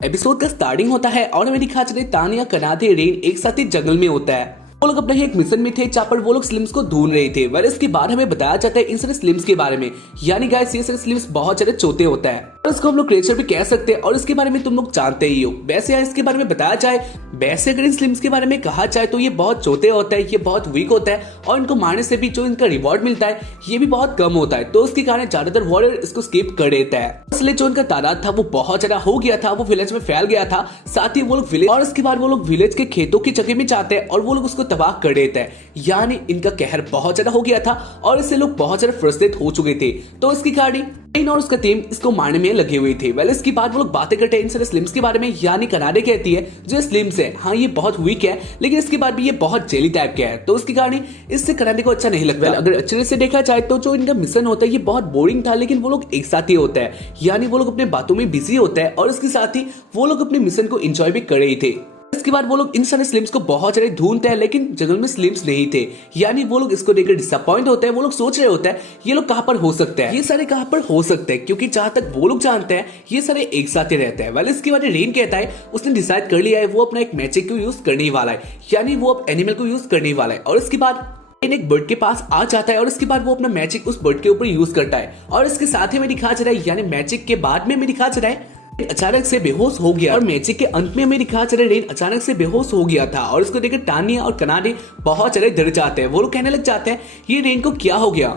Episode का starting होता है और हमें दिखा चले तानिया, कनादे, रेन एक साथ ही जंगल में होता है। वो लोग अपने एक मिशन में थे जहाँ पर वो लोग स्लिम्स को ढूंढ रहे थे। वह इसके बाद हमें बताया जाता है इन सारे स्लिम्स के बारे में, यानी गाइस ये सारे स्लिम्स बहुत ज्यादा चोते होता है और इसको हम लोग क्रिएचर भी कह सकते हैं और इसके बारे में तुम लोग जानते ही हो। वैसे यार इसके बारे में बताया जाए, वैसे अगर इन स्लिम्स के बारे में कहा जाए तो ये बहुत चोते होता है, ये बहुत वीक होता है और इनको मारने से भी जो इनका रिवॉर्ड मिलता है ये भी बहुत कम होता है। तो उसके कारण ज्यादातर वॉरियर इसको स्किप कर देता है। इसलिए जो इनका तादाद था वो बहुत ज्यादा हो गया था, वो विलेज में फैल गया था। साथ ही वो लोग विलेज और इसके बाद वो लोग विलेज के खेतों की जगह में जाते हैं और वो लोग उसको तबाह कर देते हैं। यानी इनका कहर बहुत ज्यादा हो गया था और इससे लोग बहुत ज्यादा फ्रस्ट्रेट हो चुके थे। तो इसकी गाड़ी और उसका टीम इसको मारने में लगे हुए थे। वेल इसके बाद वो लोग बातें करते हैं इन सारे स्लिम्स के बारे में, यानी कनाडे कहती है जो स्लिम्स है हाँ ये बहुत वीक है लेकिन इसके बाद भी ये बहुत जेली टाइप का है। तो उसकी गाड़ी इससे कनाडे को अच्छा नहीं लगता। अगर अच्छे से देखा जाए तो जो इनका मिशन होता है ये बहुत बोरिंग था, लेकिन वो लोग एक साथ ही होता है, यानी वो लोग अपने बातों में बिजी होता है और इसके साथ ही वो लोग अपने मिशन को एंजॉय भी कर रहे थे। इसके बाद वो लोग इन सारे स्लिम्स को बहुत ज्यादा ढूंढते हैं लेकिन जंगल में स्लिम्स नहीं थे, यानी वो लोग इसको देखकर डिसअपॉइंट होते हैं। वो लोग सोच रहे होते हैं ये लोग कहां पर हो सकते हैं, ये सारे कहां पर हो सकते हैं, क्योंकि जहां तक वो लोग जानते हैं ये सारे एक साथ ही रहते हैं। वेल इसके बाद रेन कहता है उसने डिसाइड कर लिया है वो अपना एक मैजिक को यूज करने वाला है, यानी वो अब एनिमल को यूज करने वाला है। और इसके बाद एक बर्ड के पास आ जाता है और इसके बाद वो अपना मैजिक उस बर्ड के ऊपर यूज करता है और इसके साथ ही में दिखा जा रहा है, यानी मैजिक के बाद में दिखा जा रहा है अचानक से बेहोश हो गया और मैजिक के अंत में हमें दिखा चले रेन अचानक से बेहोश हो गया था और इसको देखकर टानिया और कनाडे बहुत ज्यादा डर जाते हैं। वो लोग कहने लग जाते हैं ये रेन को क्या हो गया,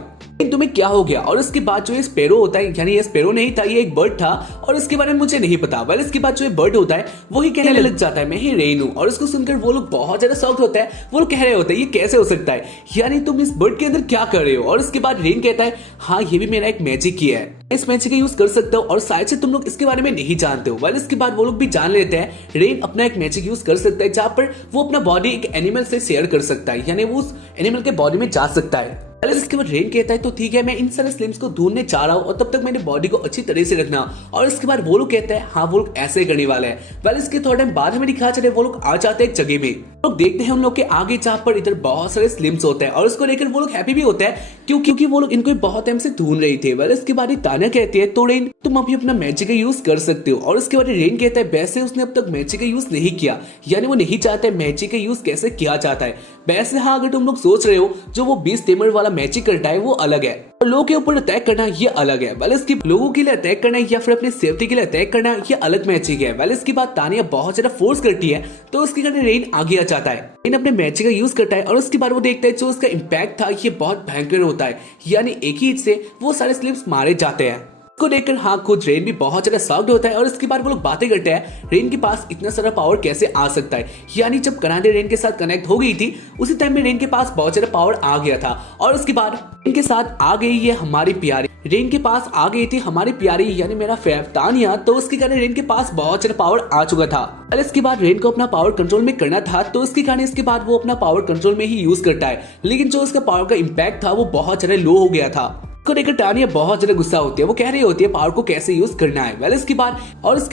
तुम्हें क्या हो गया। और इसके बाद जो ये स्पैरो होता है, यानी ये स्पैरो नहीं था ये एक बर्ड था और इसके बारे में मुझे नहीं पता। वेल इसके बाद जो ये बर्ड होता है वही कहने लग जाता है मैं ही रेन हूं और इसको सुनकर वो लोग बहुत ज्यादा शॉक्ड होता है। वो लोग कह रहे होते हैं ये कैसे हो सकता है, यानी तुम इस बर्ड के अंदर क्या कर रहे हो। और इसके बाद रेन कहता है हाँ ये भी मेरा एक मैजिक ही है, इस मैजिक का यूज कर सकता हो और शायद से तुम लोग इसके बारे में नहीं जानते हो। वेल इसके बाद वो लोग भी जान लेते हैं रेन अपना एक मैजिक यूज कर सकता है जहां पर वो अपना बॉडी एक एनिमल से शेयर कर सकता है, यानी वो उस एनिमल के बॉडी में जा सकता है। इसके बाद रेन कहता है तो ठीक है मैं इन सारे स्लिम्स को ढूंढने जा रहा हूँ और तब तक मेरे बॉडी को अच्छी तरह से रखना। और इसके बाद वो लोग कहते हैं हाँ वो लोग ऐसे करने वाले हैं। वेल इसके थोड़ा टाइम बाद हमें दिखा चले वो लोग आ जाते हैं एक जगह में, लोग देखते हैं उन लोग के आगे जहाँ पर इधर बहुत सारे स्लिम्स होते हैं और इसको लेकर वो लोग हैप्पी भी होते हैं क्योंकि वो लोग इनको बहुत टाइम से ढूंढ रही थे। वेल इसके बाद तानिया कहती है तो रेन तुम अभी अपना मैजिक का यूज कर सकते हो। और इसके बाद रेन कहता है वैसे उसने अब तक मैजिक का यूज नहीं किया, यानी वो नहीं चाहता है मैजिक का यूज कैसे किया जाता है। वैसे हाँ अगर तुम लोग सोच रहे हो जो वो 20 टेमर वाला मैजिक करता है वो अलग है और लोगों के ऊपर अटैक करना ये अलग है। वेल इसकी लोगों के लिए अटैक करना या फिर अपनी सेफ्टी के लिए अटैक करना ये अलग मैजिक है। वेल इसके बाद तानिया बहुत ज्यादा फोर्स करती है तो उसके कारण रेन आगे आ जाता है। रेन अपने मैजिक का यूज करता है और उसके बाद वो देखता है जो उसका इम्पैक्ट था ये बहुत भयंकर होता है, यानी एक ही हिट से वो सारे स्लिम्स मारे जाते हैं। को देखकर हाँ खुद रेन भी बहुत ज्यादा शॉक्ड होता है और इसके बाद वो लोग बातें करते हैं रेन के पास इतना सारा पावर कैसे आ सकता है, यानी जब कनाडे रेन के साथ कनेक्ट हो गई थी उसी टाइम में रेन के पास बहुत ज्यादा पावर आ गया था। और उसके बाद रेन के साथ आ गई ये हमारी प्यारी, रेन के पास आ गई थी हमारी प्यारी यानी मेरा तानिया, तो उसके कारण रेन के पास बहुत ज्यादा पावर आ चुका था। और इसके बाद रेन को अपना पावर कंट्रोल में करना था तो उसके कारण इसके बाद वो अपना पावर कंट्रोल में ही यूज करता है, लेकिन जो उसका पावर का इम्पैक्ट था वो बहुत ज्यादा लो हो गया था। को देखकर टानिया बहुत ज्यादा गुस्सा होती है, वो कह रही होती है पावर को कैसे यूज करना है। वेल इसके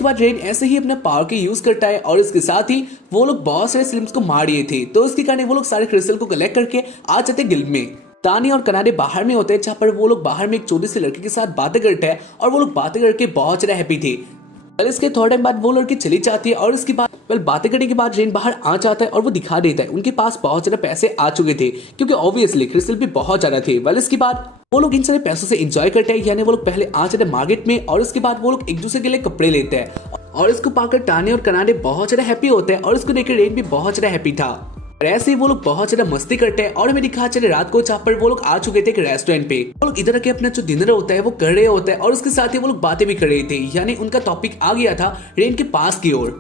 बाद रेन ऐसे ही अपने पावर के यूज करता है और इसके साथ ही वो लोग बहुत सारे स्लिम्स को मार दिए थे तो उसके कारण वो लोग सारे क्रिस्टल को कलेक्ट करके आ जाते गिल्ड में। तानिया और कनाडे बाहर में होते हैं जहाँ पर वो लोग बाहर में एक छोटे से लड़के के साथ बातें करते हैं और वो लोग बातें करके बहुत ज्यादा हैप्पी थे। इसके थोड़े टाइम बाद वो लड़की चली जाती है और इसके बाद बातें करने के बाद रेन बाहर आ जाता है और वो दिखा देता है उनके पास बहुत ज्यादा पैसे आ चुके थे क्योंकि ऑब्वियसली क्रिस्टल भी बहुत ज्यादा थे। वेल इसके बाद वो लोग इन सारे पैसों से एंजॉय करते हैं, यानी वो लोग पहले आ जाते हैं मार्केट में और इसके बाद वो लोग एक दूसरे के लिए कपड़े लेते हैं और इसको पाकर टानिया और कनाडे बहुत ज्यादा हैप्पी होते हैं और इसको देखकर रेन भी बहुत ज्यादा हैप्पी था। और ऐसे ही वो लोग बहुत ज्यादा मस्ती करते हैं और हमें दिखा चले रात को जहाँ पर वो लोग आ चुके थे एक रेस्टोरेंट पे। वो लोग इधर के अपना जो डिनर होता है वो कर रहे होते हैं और उसके साथ ही वो लोग बातें भी कर रहे थे, यानी उनका टॉपिक आ गया था रेन के पास की ओर,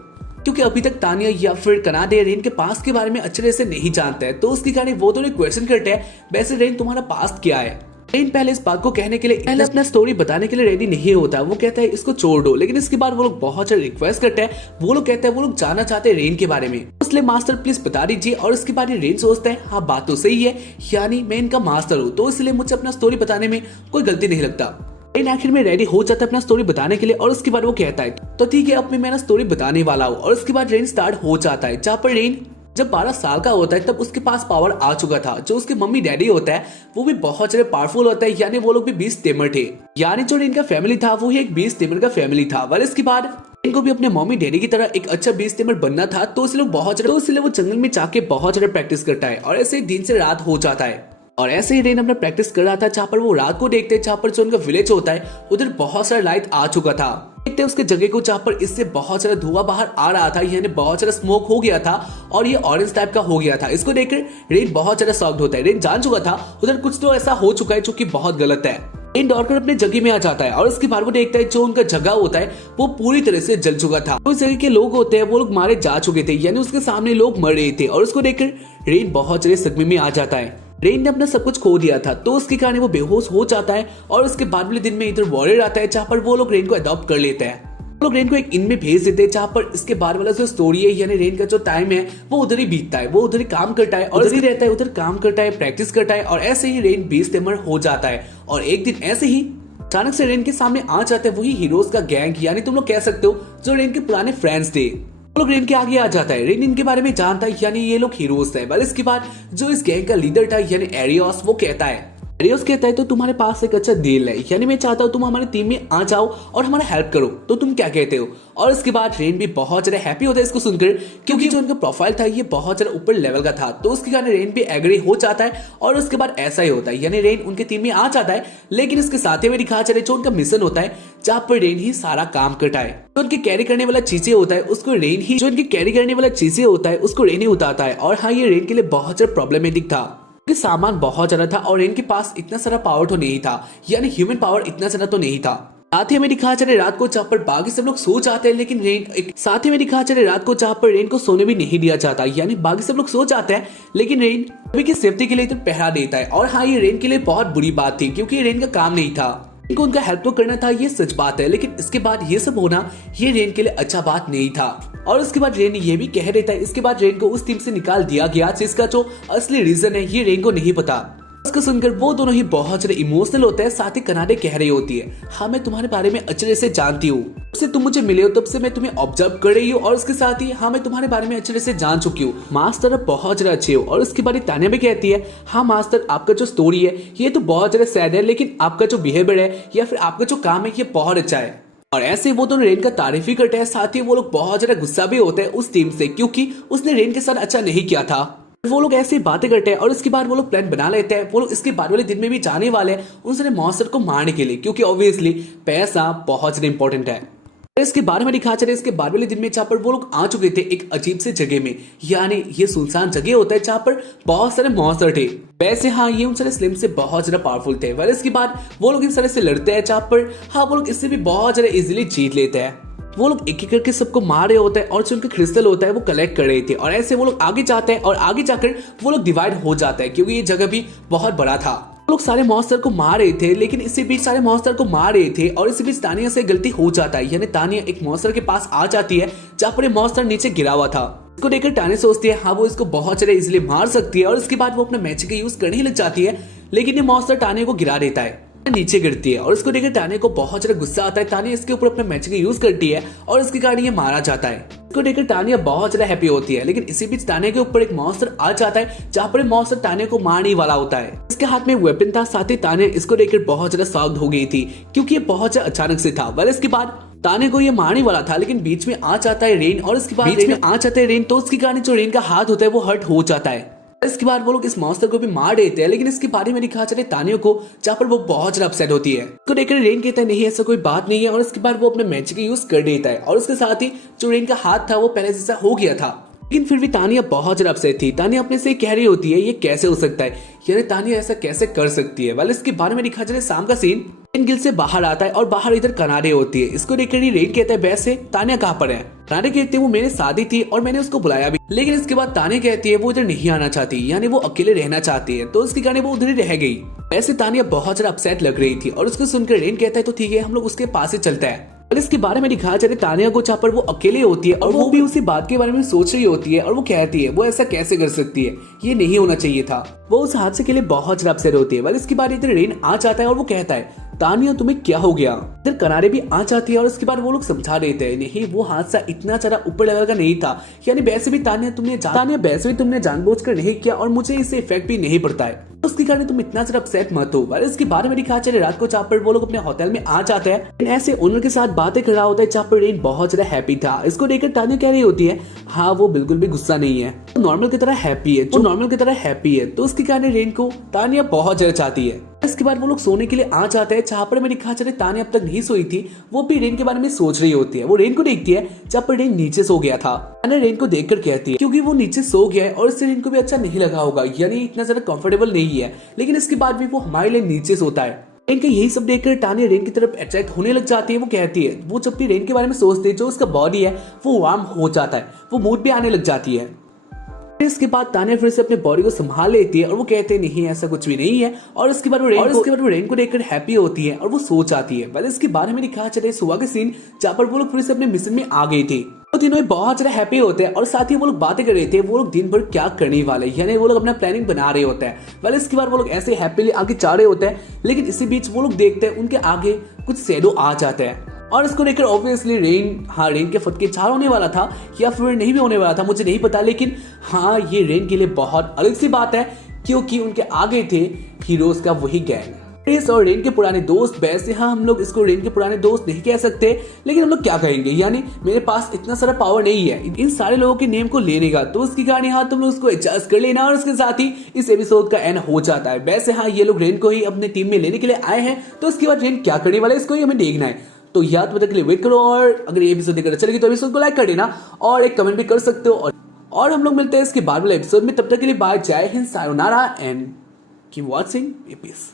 क्योंकि अभी तक तानिया या फिर कनाडे रेन के पास्ट के बारे में अच्छे तरह से नहीं जानते हैं तो उसके कारण वो दोनों क्वेश्चन करते हैं वैसे रेन तुम्हारा पास्ट क्या है। रेन पहले इस बात को कहने के लिए पहले अपना स्टोरी बताने के लिए रेडी नहीं होता, वो कहता है इसको छोड़ दो, लेकिन इसके बाद वो लोग बहुत ज्यादा रिक्वेस्ट करते हैं। वो लोग कहते हैं वो लोग जानना चाहते हैं रेन के बारे में, इसलिए मास्टर प्लीज बता दीजिए। और इसके बाद रेन सोचता है हाँ बात तो सही है, यानी मैं इनका मास्टर हूँ तो इसलिए मुझे अपना स्टोरी बताने में कोई गलती नहीं लगता। रेन आखिर में रेडी हो जाता है अपना स्टोरी बताने के लिए और उसके बाद वो कहता है तो ठीक है अब मैं मेरा स्टोरी बताने वाला हूँ। और उसके बाद रेन स्टार्ट हो जाता है जहाँ पर रेन जब 12 साल का होता है तब उसके पास पावर आ चुका था। जो उसके मम्मी डैडी होता है वो भी बहुत ज्यादा पावरफुल होता है, यानी वो लोग भी 20 टेमर थे, यानी जो इनका फैमिली था वो ही एक 20 टेमर का फैमिली था। वाल इसके बाद इनको भी अपने मम्मी डैडी की तरह एक अच्छा बीच स्टेमर बनना था, तो इसलिए वो जंगल में जाके बहुत ज्यादा प्रैक्टिस करता है और ऐसे ही दिन से रात हो जाता है। और ऐसे ही रेन अपना प्रैक्टिस कर रहा था, जहाँ पर वो रात को देखते हैं जहाँ पर जो उनका विलेज होता है उधर बहुत सारा लाइट आ चुका था। देखते उसके जगह को जहाँ पर इससे बहुत सारा धुआं बाहर आ रहा था, यानी बहुत सारा स्मोक हो गया था और ये ऑरेंज टाइप का हो गया था। इसको देखकर रेन बहुत ज्यादा शॉक्ड होता है। रेन जान चुका था उधर कुछ तो ऐसा हो चुका है जो कि बहुत गलत है। रेन दौड़कर अपने जगह में आ जाता है और इसके बाद वो देखता है जो उनका जगह होता है वो पूरी तरह से जल चुका था। उस जगह के लोग होते हैं वो लोग मारे जा चुके थे, यानी उसके सामने लोग मर रहे थे और उसको देखकर रेन बहुत ज्यादा सदमे में आ जाता है। रेन ने अपना सब कुछ खो दिया था, तो उसके कारण वो बेहोश हो जाता है और उसके बाद वाले दिन में इधर वॉरियर आता है जहाँ पर वो लोग रेन को अडॉप्ट कर लेते हैं। वो लोग रेन को एक इन में भेज देते हैं जहाँ पर इसके बाद वाला जो स्टोरी है, यानी रेन का जो टाइम है वो उधर ही बीतता है, वो उधर ही काम करता है और उधर ही रहता है, उधर काम करता है, प्रैक्टिस करता है और ऐसे ही रेन बीच स्टेमर हो जाता है। और एक दिन ऐसे ही अचानक से रेन के सामने आ जाता है वही हीरोज का गैंग, यानी तुम लोग कह सकते हो जो रेन के पुराने फ्रेंड्स थे। वो लोग रेन के आगे आ जाता है। रेन इनके बारे में जानता है, यानी ये लोग हीरोज थे। बल इसके बाद जो इस गैंग का लीडर था यानी एरियोस, वो कहता है तो तुम्हारे पास एक अच्छा डील है, यानी मैं चाहता हूँ तुम हमारी टीम में आ जाओ और हमारा हेल्प करो, तो तुम क्या कहते हो। और इसके बाद रेन भी बहुत ज्यादा हैप्पी होता है इसको सुनकर, क्योंकि जो उनका प्रोफाइल था ये बहुत ज्यादा ऊपर लेवल का था, तो उसके कारण रेन भी एग्री हो जाता है। और उसके बाद ऐसा ही होता है, यानी रेन उनके टीम में आ जाता है, लेकिन इसके साथ ही में दिखा चले जो उनका मिशन होता है जहाँ पर रेन ही सारा काम करता है। जो उनके कैरी करने वाला चीजें होता है उसको रेन ही उतारता है। और हाँ, ये रेन के लिए बहुत ज्यादा प्रॉब्लमेटिक था, सामान बहुत ज्यादा था और रेन के पास इतना सारा पावर तो नहीं था, यानी ह्यूमन पावर इतना ज्यादा तो नहीं था। साथ ही हमें दिखा चले रात को जहाँ पर बाकी सब लोग सो जाते हैं, लेकिन रेन को सोने भी नहीं दिया जाता, यानी बाकी सब लोग सो जाते हैं लेकिन रेन सभी की सेफ्टी के लिए तो पहरा देता है। और हाँ, ये रेन के लिए बहुत बुरी बात थी, क्योंकि रेन का काम नहीं था, इनको उनका हेल्प तो करना था, ये सच बात है, लेकिन इसके बाद ये सब होना ये रेन के लिए अच्छा बात नहीं था। और उसके बाद रेन ये भी कह देता है, इसके बाद रेन को उस टीम से निकाल दिया गया, जिसका जो असली रीजन है ये रेन को नहीं पता। उसको सुनकर वो दोनों ही बहुत ज्यादा इमोशनल होते हैं। साथ ही कनाडे कह रही होती है, हाँ मैं तुम्हारे बारे में अच्छे से जानती हूँ, जब से तुम मुझे मिले हो तब से मैं तुम्हें ऑब्जर्व कर रही हूँ। और उसके साथ ही हाँ मैं तुम्हारे बारे में अच्छे से जान चुकी हूँ, मास्टर अब बहुत ज्यादा अच्छे हो। और उसके बाद तानिया भी कहती है, हाँ मास्टर आपका जो स्टोरी है ये तो बहुत ज्यादा सैड है, लेकिन आपका जो बिहेवियर है या फिर आपका जो काम है ये बहुत अच्छा है। और ऐसे वो दोनों रेन का तारीफ ही करते हैं। साथ ही वो लोग बहुत ज्यादा गुस्सा भी होते हैं उस टीम से, क्योंकि उसने रेन के साथ अच्छा नहीं किया था। वो लोग ऐसी बातें करते हैं और इसके बाद वो लोग प्लान बना लेते हैं। वो लोग इसके बाद वाले दिन में भी जाने वाले हैं उन सारे मॉन्स्टर को मारने के लिए, क्योंकि ऑब्वियसली पैसा बहुत ज्यादा इंपॉर्टेंट है। इसके बारे में दिखा चले इसके बाद वाले दिन में जहाँ पर वो लोग आ चुके थे एक अजीब से जगह में, यानी ये सुनसान जगह होता है जहाँ पर बहुत सारे मॉन्स्टर थे। वैसे हाँ, ये उन सारे स्लिम से बहुत ज्यादा पावरफुल थे। वैसे इसके बाद वो लोग इन सारे से लड़ते हैं, जहाँ पर हाँ वो लोग इससे भी बहुत ज्यादा इजीली जीत लेते हैं। वो लोग एक एक करके सबको मार रहे होते हैं और जो उनका क्रिस्टल होता है वो कलेक्ट कर रहे थे। और ऐसे वो लोग आगे जाते हैं और आगे जाकर वो लोग डिवाइड हो जाते हैं, क्योंकि ये जगह भी बहुत बड़ा था। वो लोग सारे मॉन्स्टर को मार रहे थे, लेकिन इसी बीच और इसी बीच तानिया से गलती हो जाता है, यानी तानिया एक मॉन्स्टर के पास आ जाती है जहाँ पर मॉन्स्टर नीचे गिरा हुआ था। इसको देखकर तानिया सोचती है हाँ वो इसको बहुत ज्यादा इजीली मार सकती है। और इसके बाद वो अपना मैजिक का यूज करने लग जाती है, लेकिन ये मॉन्स्टर तानिया को गिरा देता है, नीचे गिरती है। और इसको देखकर तानिया को बहुत ज्यादा गुस्सा आता है। तानिया इसके ऊपर अपना मैजिक यूज करती है और इसके कारण ये मारा जाता है। इसको देखकर तानिया बहुत ज्यादा हैप्पी होती है, लेकिन इसी बीच तानिया के ऊपर एक मॉन्स्टर आ जाता है जहाँ पर मॉन्स्टर तानिया को मारने वाला होता है। इसके हाथ में वेपन था। साथ ही तानिया इसको देखकर बहुत ज्यादा शॉक्ड हो गई थी, क्योंकि ये बहुत ज्यादा अचानक से था। वह इसके बाद तानिया को ये मारने वाला था, लेकिन बीच में आ जाता है रेन। और इसके बाद तो उसके कारण जो रेन का हाथ होता है वो हर्ट हो जाता है। इसके बाद वो लोग इस मॉन्स्टर को भी मार देते हैं, लेकिन इसके बारे में दिखा चले तानिया को, जहाँ पर वो बहुत ज्यादा अपसेट होती है। इसको देखकर रेन कहता है नहीं ऐसा कोई बात नहीं है। और इसके बाद वो अपने मैजिक यूज कर देता है और उसके साथ ही जो रेन का हाथ था वो पहले जैसा हो गया था। लेकिन फिर भी तानिया बहुत ज्यादा अपसेट थी। तानिया अपने से कह रही होती है ये कैसे हो सकता है, यानी तानिया ऐसा कैसे कर सकती है। वाले इसके बारे में दिखा चले शाम का सीन, रेन गिल से बाहर आता है और बाहर इधर कनाडे होती है। इसको देखकर ही रेन कहता है वैसे तानिया कहाँ पर है। कनाडे कहते हैं वो मेरे शादी थी और मैंने उसको बुलाया भी, लेकिन इसके बाद तानिया कहती है वो इधर नहीं आना चाहती, यानी वो अकेले रहना चाहती है, तो उसके कारण वो उधर ही रह गई। ऐसे तानिया बहुत ज्यादा अपसेट लग रही थी और उसको सुनकर रेन कहता है तो ठीक है हम लोग उसके पास ही चलता है। इसके बारे में दिखाया जाए तानिया को जहाँ पर वो अकेले होती है और वो भी उसी बात के बारे में सोच रही होती है और वो कहती है वो ऐसा कैसे कर सकती है, ये नहीं होना चाहिए था। वो उस हादसे के लिए बहुत ज्यादा अपसेट होती है। इसके बाद इधर रेन आ जाता है और वो कहता है तानिया तुम्हें क्या हो गया। इधर कनारे भी आ जाती है और उसके बाद वो लोग समझा देते हैं नहीं वो हादसा इतना ज्यादा ऊपर लेवल का नहीं था, यानी वैसे भी तानिया तुमने जानबूझकर नहीं किया और मुझे इससे इफेक्ट भी नहीं पड़ता है, उसके कारण तुम इतना ज्यादा अपसेट मत हो। और इसके बारे में दिखा चले रात को चापर वो लोग अपने होटल में आ जाते हैं, ऐसे ओनर के साथ बातें कर रहा होता है। चापर रेन बहुत ज्यादा हैप्पी था, इसको देखकर तानिया कह रही होती है हाँ वो बिल्कुल भी गुस्सा नहीं है, नॉर्मल की तरह हैप्पी है, तो उसके कारण रेन को तानिया बहुत ज्यादा चाहती है। इसके बाद वो लोग सोने के लिए आ जाते हैं। चापर में दिखा चले तानिया अब तक नहीं सोई थी, वो भी रेन के बारे में सोच रही होती है। वो रेन को देखती है, चापर रेन नीचे सो गया था। तानिया रेन को देखकर कहती है क्योंकि वो नीचे सो गया है और इससे रेन को भी अच्छा नहीं लगा होगा, यानी इतना ज्यादा कंफर्टेबल नहीं है, लेकिन इसके बाद भी वो हमारे लिए नीचे सोता है। रेन का यही सब देखकर तानिया रेन की तरफ अट्रैक्ट होने लग जाती है। वो कहती है वो जब भी रेन के बारे में सोचती है जो उसका बॉडी है वो वार्म हो जाता है, वो मूड पे आने लग जाती है। इसके बाद तानिया फिर से अपने बॉडी को संभाल लेती है और वो कहते हैं नहीं ऐसा कुछ भी नहीं है, और इसके बाद वो रेन को देखकर हैप्पी होती है और वो सो जाती है। वेल इसके बाद हमें दिखा चले सुबह के सीन जहाँ पर वो लोग फिर से अपने मिशन में आ गई थी। तो तीनों बहुत ज्यादा हैप्पी होते हैं और साथ ही वो लोग बातें कर रहे थे वो लोग दिन भर क्या करने वाले, यानी वो लोग अपना प्लानिंग बना रहे होते हैं। वेल इसके बाद वो लोग ऐसे हैप्पीली आगे जा रहे होते हैं, लेकिन इसी बीच वो लोग देखते हैं उनके आगे कुछ शैडो आ जाते हैं और इसको लेकर ऑब्वियसली रेन के फटके 4 होने वाला था या फिर नहीं भी होने वाला था मुझे नहीं पता, लेकिन हाँ ये रेन के लिए बहुत अलग सी बात है क्योंकि उनके आगे थे हीरोज का वही गैंग क्रिस और रेन के पुराने दोस्त। वैसे हाँ हम लोग इसको रेन के पुराने दोस्त नहीं कह सकते, लेकिन हम लोग क्या कहेंगे, यानी मेरे पास इतना सारा पावर नहीं है इन सारे लोगों के नेम को लेने का, तो उसकी कहानी हाँ तुम लोग उसको एडजस्ट कर लेना और उसके साथ ही इस एपिसोड का एंड हो जाता है। वैसे हाँ ये लोग रेन को ही अपने टीम में लेने के लिए आए हैं, तो उसके बाद रेन क्या करने वाला है इसको ही हमें देखना है। तो याद बता के लिए वेट करो, और अगर ये एपिसोड देखकर अच्छा लगे तो एपिसोड को लाइक कर देना और एक कमेंट भी कर सकते हो। और हम लोग मिलते हैं इसके बाद वाले एपिसोड में, तब तक के लिए बाय, जय Hind, sayonara and keep watching piece.